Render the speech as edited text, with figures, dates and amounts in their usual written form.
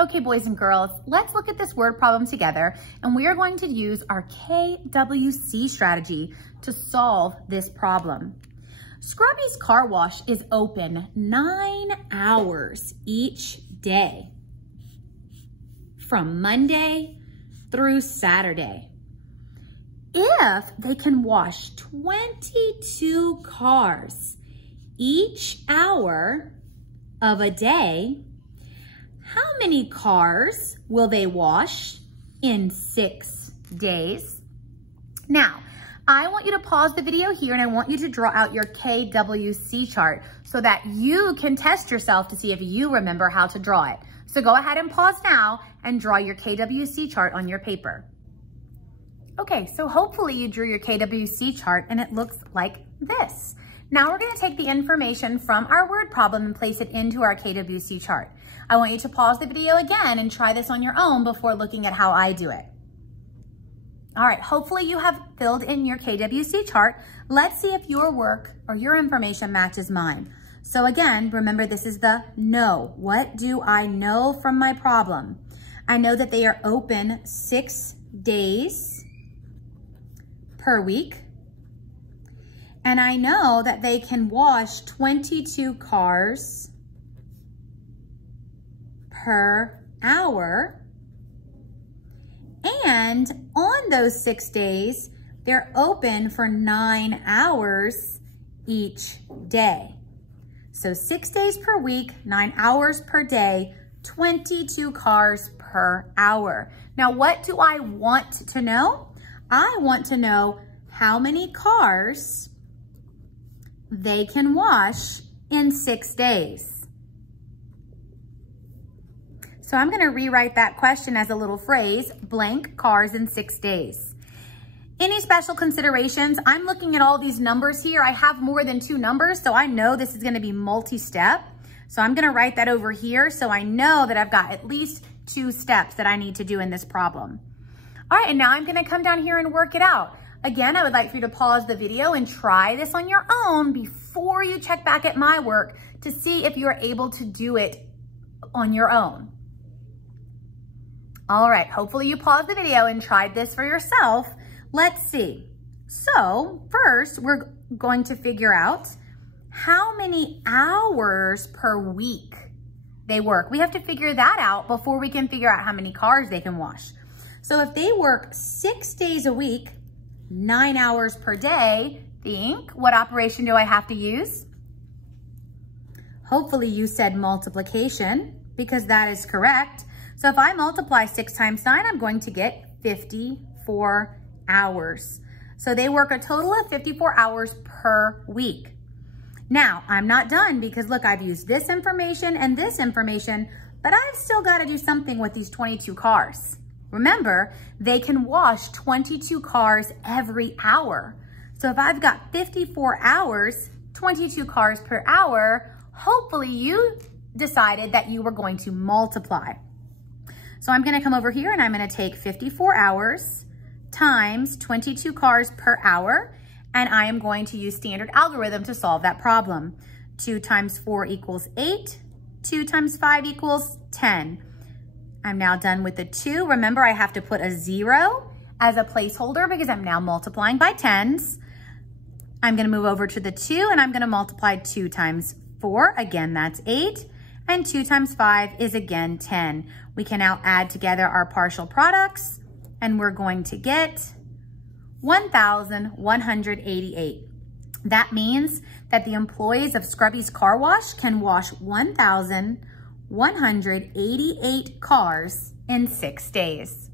Okay, boys and girls, let's look at this word problem together, and we are going to use our KWC strategy to solve this problem. Scrubby's car wash is open 9 hours each day, from Monday through Saturday. If they can wash 22 cars each hour of a day, how many cars will they wash in 6 days? Now, I want you to pause the video here and I want you to draw out your KWC chart so that you can test yourself to see if you remember how to draw it. So go ahead and pause now and draw your KWC chart on your paper. Okay, so hopefully you drew your KWC chart and it looks like this. Now we're going to take the information from our word problem and place it into our KWC chart. I want you to pause the video again and try this on your own before looking at how I do it. All right, hopefully you have filled in your KWC chart. Let's see if your work or your information matches mine. So again, remember this is the know. What do I know from my problem? I know that they are open 6 days per week. And I know that they can wash 22 cars per hour. And on those 6 days, they're open for 9 hours each day. So 6 days per week, 9 hours per day, 22 cars per hour. Now, what do I want to know? I want to know how many cars they can wash in 6 days. So I'm going to rewrite that question as a little phrase, blank cars in 6 days. Any special considerations? I'm looking at all these numbers here. I have more than 2 numbers, so I know this is going to be multi-step. So I'm going to write that over here so I know that I've got at least 2 steps that I need to do in this problem. All right, and now I'm going to come down here and work it out. Again, I would like for you to pause the video and try this on your own before you check back at my work to see if you're able to do it on your own. All right, hopefully you paused the video and tried this for yourself. Let's see. So first, we're going to figure out how many hours per week they work. We have to figure that out before we can figure out how many cars they can wash. So if they work 6 days a week, 9 hours per day, think, what operation do I have to use? Hopefully you said multiplication, because that is correct. So if I multiply 6 times 9, I'm going to get 54 hours. So they work a total of 54 hours per week. Now, I'm not done because look, I've used this information and this information, but I've still got to do something with these 22 cars. Remember, they can wash 22 cars every hour. So if I've got 54 hours, 22 cars per hour, hopefully you decided that you were going to multiply. So I'm going to come over here and I'm going to take 54 hours times 22 cars per hour, and I am going to use standard algorithm to solve that problem. 2 times 4 equals 8, 2 times 5 equals 10. I'm now done with the 2. Remember, I have to put a 0 as a placeholder because I'm now multiplying by tens. I'm going to move over to the 2 and I'm going to multiply 2 times 4. Again, that's 8. And 2 times 5 is again 10. We can now add together our partial products and we're going to get 1,188. That means that the employees of Scrubby's Car Wash can wash 1,188 cars in 6 days.